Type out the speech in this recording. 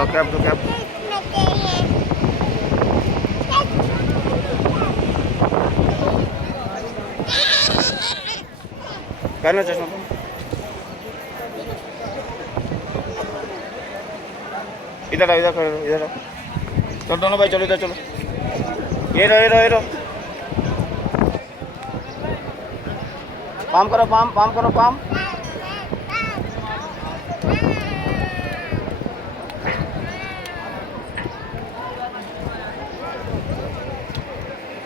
दिखाओ, कैप दो, कैप। पहनो चश्मा तुम। इधर आओ, इधर करो, इधर आओ। चलो दोनों भाई, चलो इधर चलो। ये रो, ये रो, ये रो। पाम करो, पाम, पाम करो, पाम।